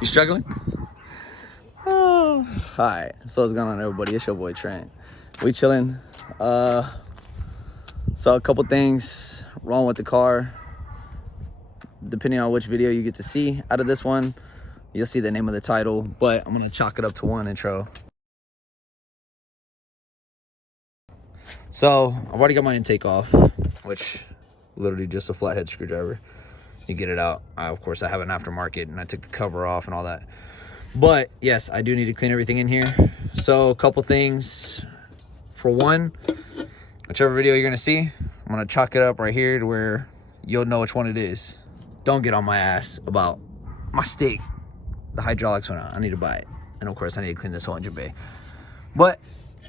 You struggling? Oh. Alright, so what's going on, everybody? It's your boy Trent. We chilling. So a couple things wrong with the car. Depending on which video you get to see out of this one, you'll see the name of the title, but I'm gonna chalk it up to one intro. So I've already got my intake off, which literally just a flathead screwdriver. You get it out. Of course, I have an aftermarket and I took the cover off and all that. But yes, I do need to clean everything in here. So a couple things. For one, whichever video you're gonna see, I'm gonna chalk it up right here to where you'll know which one it is. Don't get on my ass about my stick. The hydraulics went out. I need to buy it. And of course, I need to clean this whole engine bay. But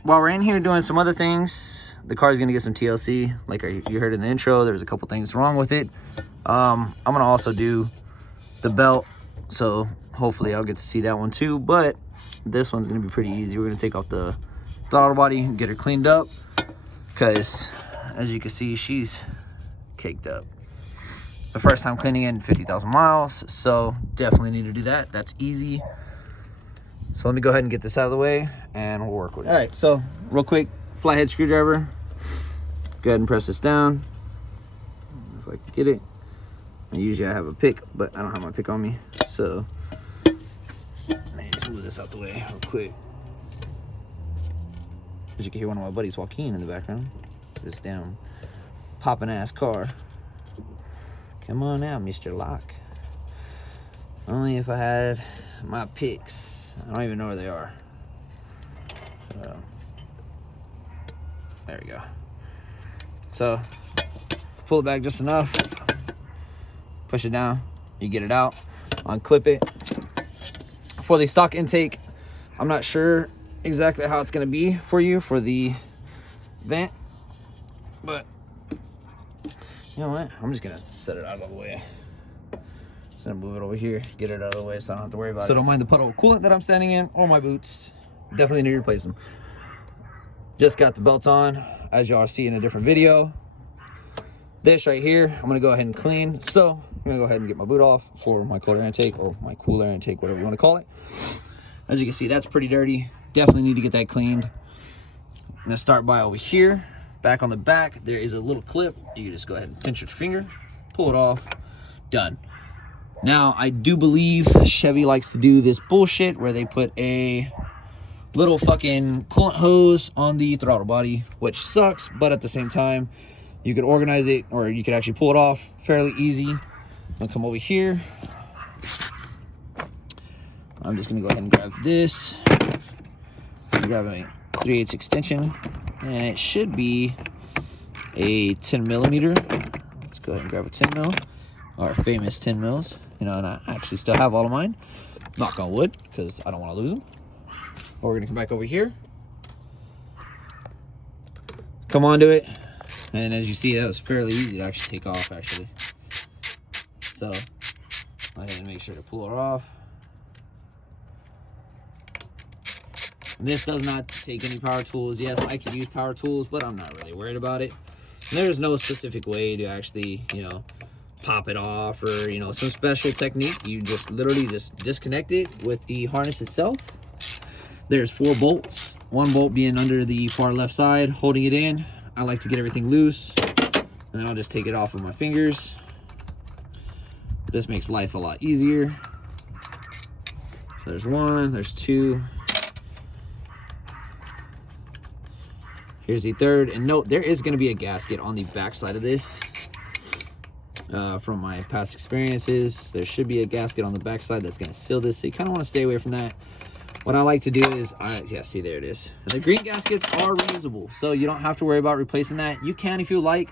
while we're in here doing some other things, the car is gonna get some TLC. Like you heard in the intro, there's a couple things wrong with it. I'm gonna also do the belt, so hopefully I'll get to see that one too. But this one's gonna be pretty easy. We're gonna take off the throttle body and get her cleaned up, because as you can see, she's caked up. The first time cleaning in 50,000 miles, so definitely need to do that. That's easy. So let me go ahead and get this out of the way and we'll work with it. All right, so real quick, flathead screwdriver. Go ahead and press this down if I can get it. And usually I have a pick, but I don't have my pick on me, so I need to move this out the way real quick. As you can hear one of my buddies, Joaquin, in the background. This damn popping ass car. Come on now, Mr. Lock. Only if I had my picks. I don't even know where they are. There we go. So pull it back just enough. Push it down. You get it out. Unclip it. For the stock intake, I'm not sure exactly how it's going to be for you for the vent, but you know what? I'm just going to set it out of the way. Just going to move it over here, get it out of the way so I don't have to worry about it. So don't mind the puddle of coolant that I'm standing in or my boots. Definitely need to replace them. Just got the belt on, as y'all see in a different video. This right here, I'm going to go ahead and clean. So I'm going to go ahead and get my boot off for my cold air intake, or my cool air intake, whatever you want to call it. As you can see, that's pretty dirty. Definitely need to get that cleaned. I'm going to start by over here. Back on the back, there is a little clip. You can just go ahead and pinch your finger, pull it off, done. Now, I do believe Chevy likes to do this bullshit where they put a little fucking coolant hose on the throttle body, which sucks, but at the same time, you could organize it, or you could actually pull it off fairly easy. I'll come over here. I'm just gonna go ahead and grab this. Grab a 3/8 extension, and it should be a 10 millimeter. Let's go ahead and grab a 10 mil, our famous 10 mils. You know, and I actually still have all of mine. Knock on wood, because I don't want to lose them. But we're gonna come back over here. Come onto it, and as you see, that was fairly easy to actually take off. Actually, so go ahead and make sure to pull her off. This does not take any power tools. Yes, I can use power tools, but I'm not really worried about it. There's no specific way to actually, you know, pop it off, or, you know, some special technique. You just literally just disconnect it with the harness itself. There's 4 bolts, 1 bolt being under the far left side, holding it in. I like to get everything loose, and then I'll just take it off with my fingers. This makes life a lot easier. So there's 1, there's 2. Here's the 3rd, and note, there is going to be a gasket on the back side of this. From my past experiences, there should be a gasket on the back side that's going to seal this, so you kind of want to stay away from that. What I like to do is, yeah, see, there it is. And the green gaskets are reusable, so you don't have to worry about replacing that. You can if you like.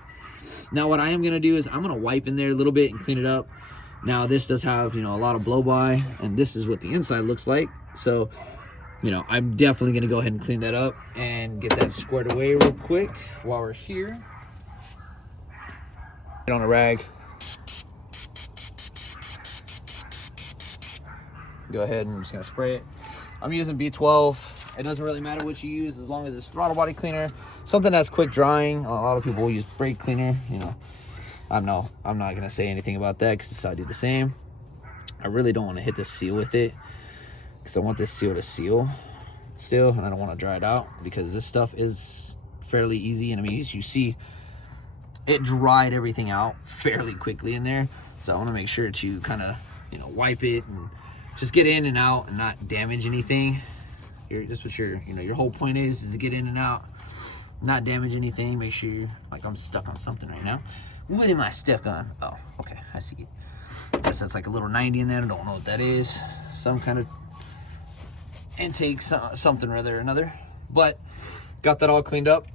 Now, what I am going to do is I'm going to wipe in there a little bit and clean it up. Now, this does have, you know, a lot of blow-by, and this is what the inside looks like. So, you know, I'm definitely going to go ahead and clean that up and get that squared away real quick while we're here. Get on a rag. Go ahead and I'm just going to spray it. I'm using B12. It doesn't really matter what you use as long as it's throttle body cleaner. Something that's quick drying. A lot of people will use brake cleaner, you know. I'm not going to say anything about that because I do the same. I really don't want to hit the seal with it because I want this seal to seal still, and I don't want to dry it out because this stuff is fairly easy. And I mean, as you see, it dried everything out fairly quickly in there. So I want to make sure to kind of, you know, wipe it and just get in and out and not damage anything. That's what your whole point is to get in and out, not damage anything. Make sure you, like, I'm stuck on something right now. What am I stuck on? Oh, okay, I see it. I guess that's like a little 90 in there. I don't know what that is. Some kind of intake, something or another. But got that all cleaned up.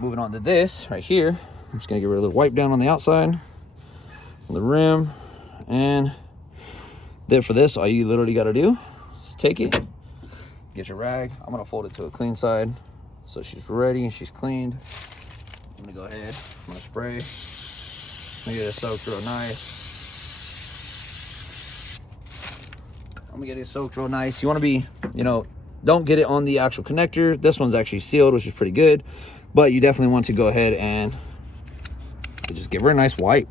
Moving on to this right here. I'm just gonna get rid of the wipe down on the outside, on the rim, and then for this, all you literally gotta do is take it, get your rag. I'm gonna fold it to a clean side so she's ready and she's cleaned. I'm gonna go ahead, I'm gonna spray. I'm gonna get it soaked real nice. I'm gonna get it soaked real nice. You wanna be, you know, don't get it on the actual connector. This one's actually sealed, which is pretty good, but you definitely want to go ahead and just give her a nice wipe.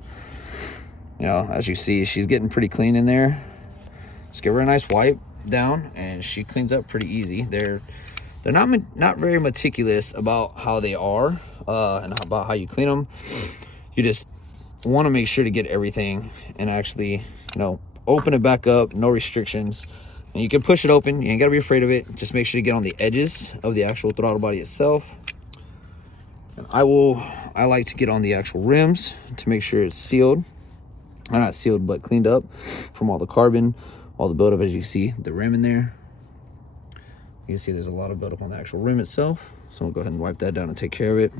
You know, as you see, she's getting pretty clean in there. Just give her a nice wipe down and she cleans up pretty easy. They're not very meticulous about how they are and about how you clean them. You just want to make sure to get everything and actually, you know, open it back up, no restrictions. And you can push it open, you ain't gotta be afraid of it. Just make sure to get on the edges of the actual throttle body itself. And I like to get on the actual rims to make sure it's sealed. Or not sealed, but cleaned up from all the carbon, all the buildup. As you see, the rim in there. You can see there's a lot of buildup on the actual rim itself. So we'll go ahead and wipe that down and take care of it.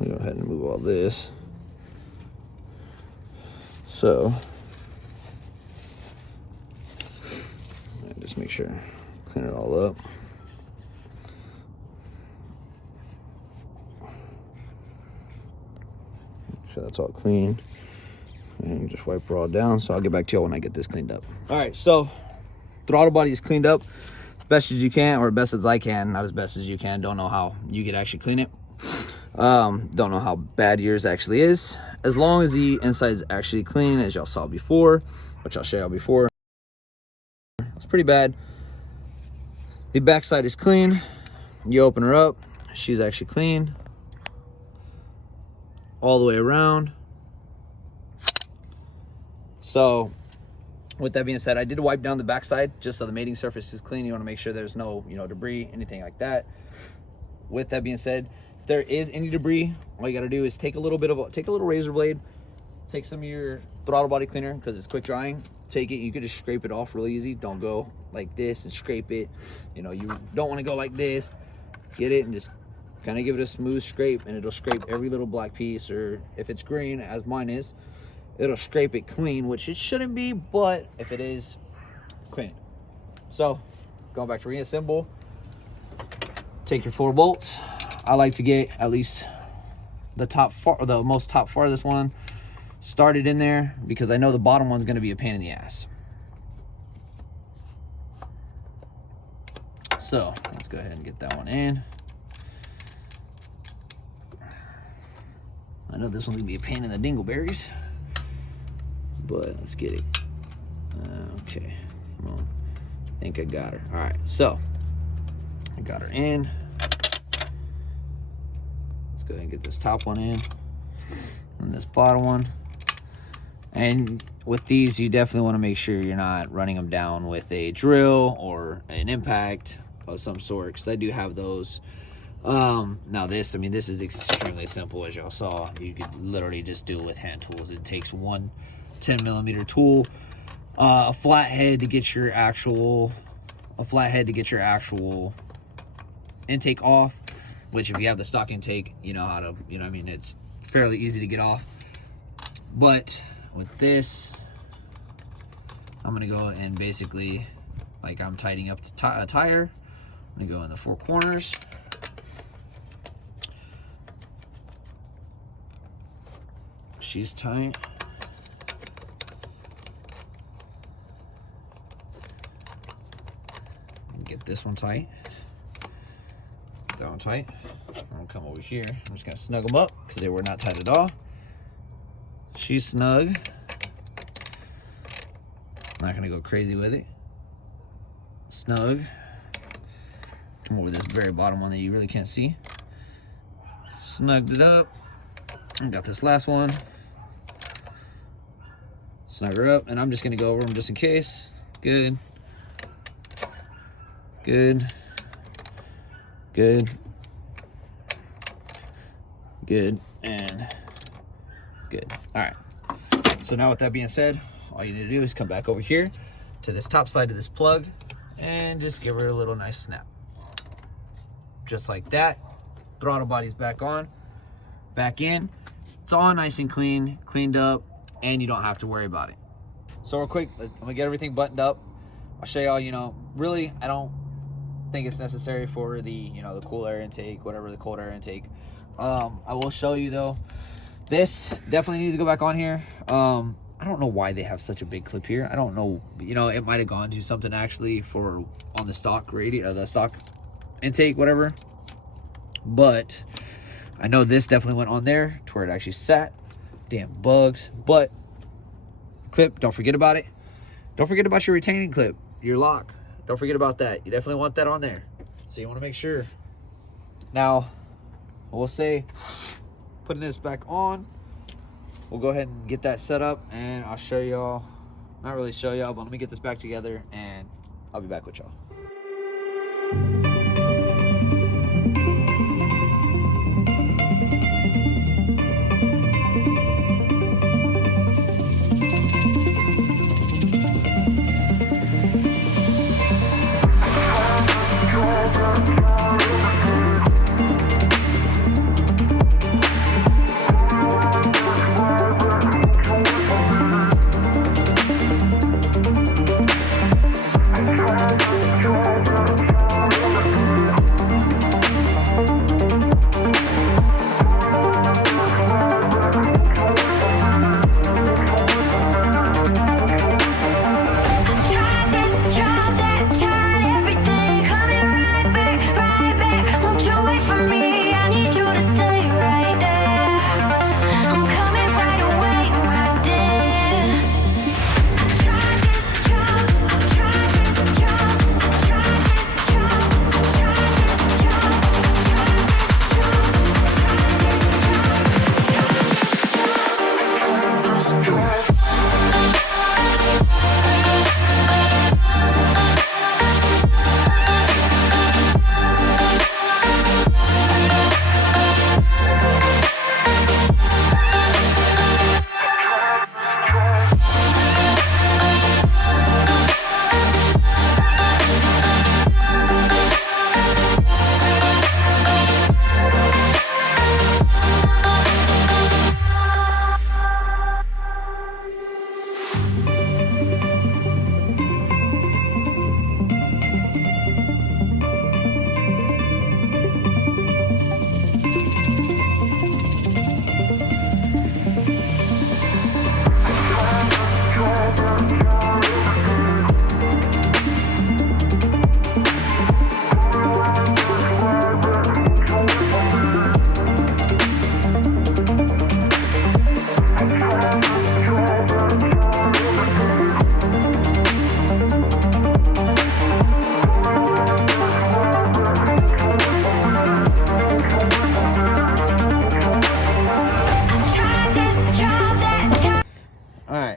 We'll go ahead and move all this. So, just make sure, clean it all up. Make sure that's all clean. And just wipe her all down. So I'll get back to y'all when I get this cleaned up. All right, so throttle body is cleaned up as best as you can, or best as I can, not as best as you can. Don't know how you could actually clean it. Don't know how bad yours actually is. As long as the inside is actually clean, as y'all saw before, which I'll show y'all before. It's pretty bad. The backside is clean. You open her up, she's actually clean. All the way around. So, with that being said, I did wipe down the backside just so the mating surface is clean. You want to make sure there's no, you know, debris, anything like that. With that being said, if there is any debris, all you got to do is take a little razor blade, take some of your throttle body cleaner because it's quick drying. Take it, you can just scrape it off real easy. Don't go like this and scrape it. You know, you don't want to go like this. Get it and just kind of give it a smooth scrape, and it'll scrape every little black piece, or if it's green, as mine is, it'll scrape it clean, which it shouldn't be, but if it is, clean it. So, going back to reassemble, take your 4 bolts. I like to get at least the most top farthest one started in there, because I know the bottom one's going to be a pain in the ass. So let's go ahead and get that one in. I know this one's gonna be a pain in the dingleberries, but let's get it. Okay, come on. I think I got her. All right, so I got her in. Let's go ahead and get this top one in and this bottom one. And with these, you definitely want to make sure you're not running them down with a drill or an impact of some sort, because I do have those. Now this, I mean, this is extremely simple, as y'all saw. You could literally just do it with hand tools. It takes one 10mm tool, a flathead to get your actual intake off, which if you have the stock intake, you know how to, you know, I mean, it's fairly easy to get off. But with this, I'm gonna go and basically, like I'm tightening up a tire, I'm gonna go in the 4 corners. She's tight. Get this one tight. Get that one tight. I'm gonna come over here. I'm just gonna snug them up because they were not tight at all. She's snug. Not gonna go crazy with it. Snug. Come over this very bottom one that you really can't see. Snugged it up. I got this last one. Snug her up, and I'm just gonna go over them just in case. Good. Good. Good. Good. And good. All right. So now with that being said, all you need to do is come back over here to this top side of this plug and just give her a little nice snap. Just like that. Throttle body's back on, back in. It's all nice and clean, cleaned up, and you don't have to worry about it. So real quick, I'm gonna get everything buttoned up. I'll show y'all, you know, really, I don't think it's necessary for the, you know, the cool air intake, whatever, the cold air intake. I will show you though, this definitely needs to go back on here. I don't know why they have such a big clip here. I don't know, you know, it might have gone to something actually for on the stock radio, the stock intake, whatever. But I know this definitely went on there to where it actually sat. Damn bugs. But clip, don't forget about it. Don't forget about your retaining clip, your lock. Don't forget about that. You definitely want that on there. So you want to make sure. Now, we'll say putting this back on, we'll go ahead and get that set up, and I'll show y'all. Not really show y'all, but let me get this back together and I'll be back with y'all.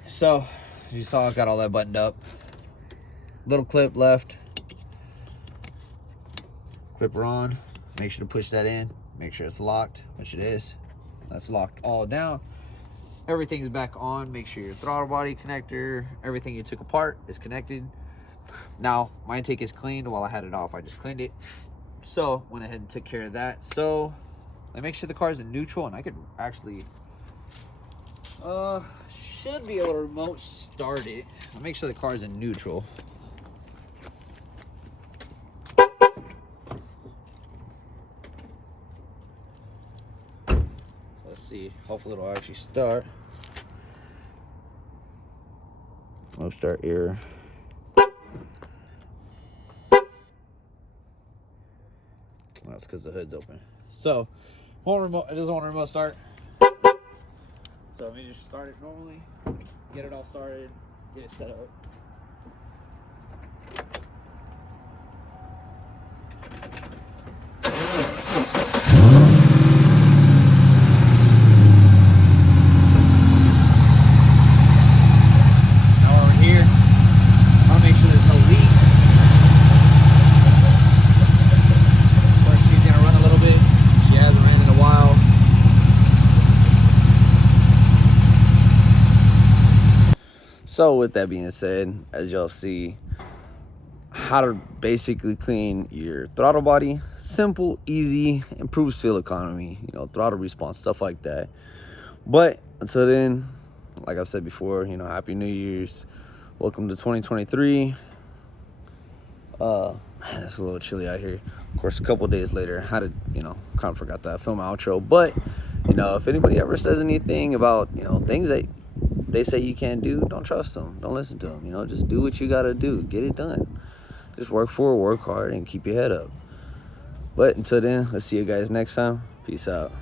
So, as you saw, I got all that buttoned up. Little clip left. Clipper on. Make sure to push that in. Make sure it's locked, which it is. That's locked all down. Everything's back on. Make sure your throttle body connector, everything you took apart is connected. Now, my intake is cleaned. While I had it off, I just cleaned it. So, went ahead and took care of that. So, I make sure the car is in neutral, and I could actually... should be able to remote start it. I'll make sure the car's in neutral. Let's see. Hopefully it'll actually start. Remote start error. That's because the hood's open. So, it doesn't want to remote start. So So let me just start it normally, get it all started, get it set up. Now while we're here, I'll make sure there's no leak. Of course, she's gonna run a little bit. She hasn't ran in a while. So with that being said, as y'all see, how to basically clean your throttle body. Simple, easy, improves fuel economy, you know, throttle response, stuff like that. But until then, like I've said before, you know, Happy New Year's. Welcome to 2023. Man, it's a little chilly out here. Of course, a couple days later, I had to, you know, kind of forgot that film outro. But, you know, if anybody ever says anything about, you know, things that they say you can't do, don't trust them. Don't listen to them. You know, just do what you got to do. Get it done. Just work forward, work hard, and keep your head up. But until then, let's see you guys next time. Peace out.